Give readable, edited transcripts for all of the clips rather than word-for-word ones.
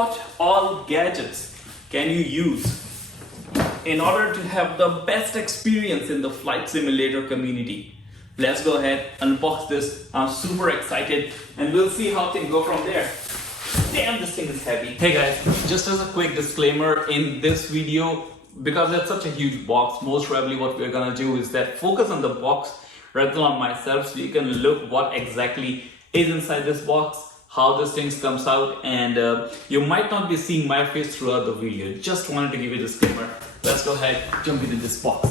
what all gadgets can you use in order to have the best experience in the flight simulator community? Let's go ahead, unbox this. I'm super excited and we'll see how things go from there. Damn, this thing is heavy. Hey guys, just as a quick disclaimer in this video, because it's such a huge box, most probably what we're gonna do is that focus on the box rather than on myself, so you can look what exactly is inside this box, how this thing comes out, and you might not be seeing my face throughout the video. Just wanted to give you a disclaimer. Let's go ahead, jump into this box.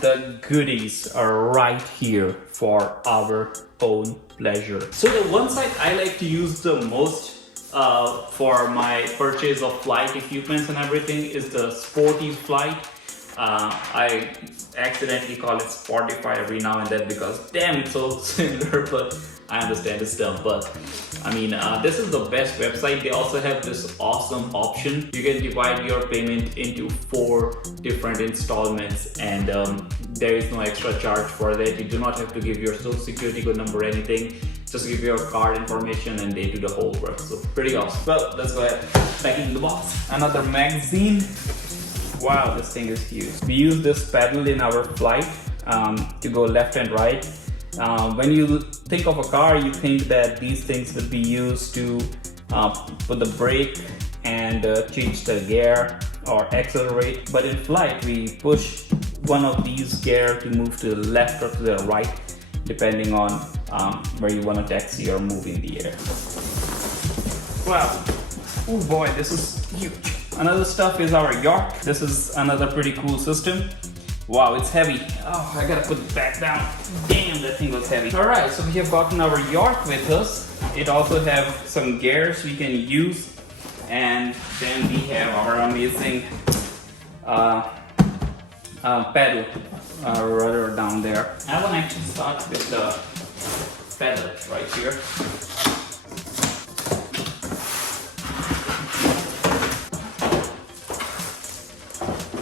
The goodies are right here for our own pleasure. So the one side I like to use the most for my purchase of flight equipments and everything is the Sporty flight. I accidentally call it Spotify every now and then because damn, it's so similar, but I understand it's dumb. But I mean, this is the best website. They also have this awesome option. You can divide your payment into 4 different installments, and there is no extra charge for that. You do not have to give your social security code number or anything. Just give your card information and they do the whole work. So pretty awesome. Well, let's go ahead, back into the box. Another magazine. Wow, this thing is huge. We use this pedal in our flight to go left and right. When you think of a car, you think that these things would be used to put the brake and change the gear or accelerate. But in flight, we push one of these gears to move to the left or to the right, depending on where you want to taxi or move in the air. Wow. Oh boy, this is huge. Another stuff is our Yoke. This is another pretty cool system. Wow, it's heavy. Oh, I gotta put it back down. Damn, that thing was heavy. All right, so we have gotten our Yoke with us. It also have some gears we can use. And then we have our amazing pedal rudder down there. I want to actually start with the pedal right here.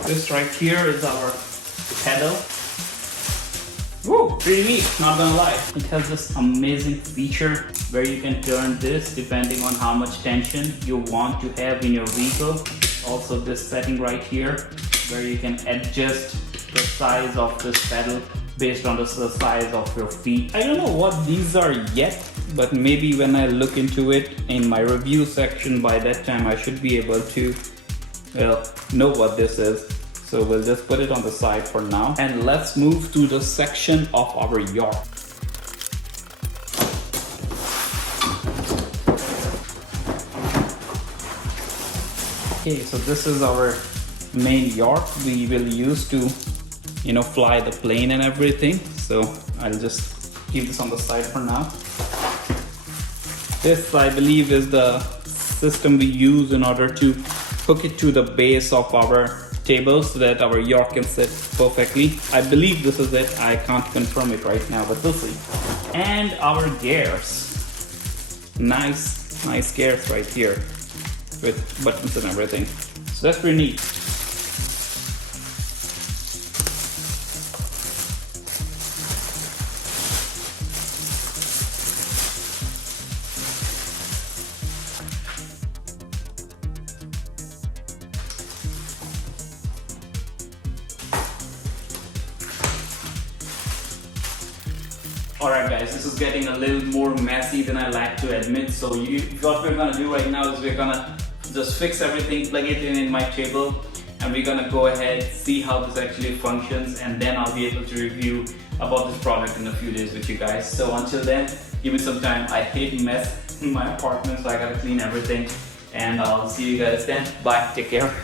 This right here is our pedal. Woo, pretty neat, not gonna lie. It has this amazing feature where you can turn this depending on how much tension you want to have in your vehicle. Also this setting right here where you can adjust the size of this pedal based on the size of your feet. I don't know what these are yet, but maybe when I look into it in my review section, by that time I should be able to know what this is. So we'll just put it on the side for now, and let's move to the section of our Yoke. Okay, so this is our main Yoke we will use to, fly the plane and everything. So I'll just keep this on the side for now. This, I believe, is the system we use in order to hook it to the base of our table so that our Yoke can sit perfectly. I believe this is it. I can't confirm it right now, but we'll see. And our gears. Nice gears right here with buttons and everything. So that's pretty neat. Alright guys, this is getting a little more messy than I like to admit. So what we're gonna do right now is we're gonna just fix everything, plug it in my table, and we're gonna go ahead, see how this actually functions, and then I'll be able to review about this product in a few days with you guys. So until then, give me some time. I hate mess in my apartment, so I gotta clean everything, and I'll see you guys then. Bye, take care.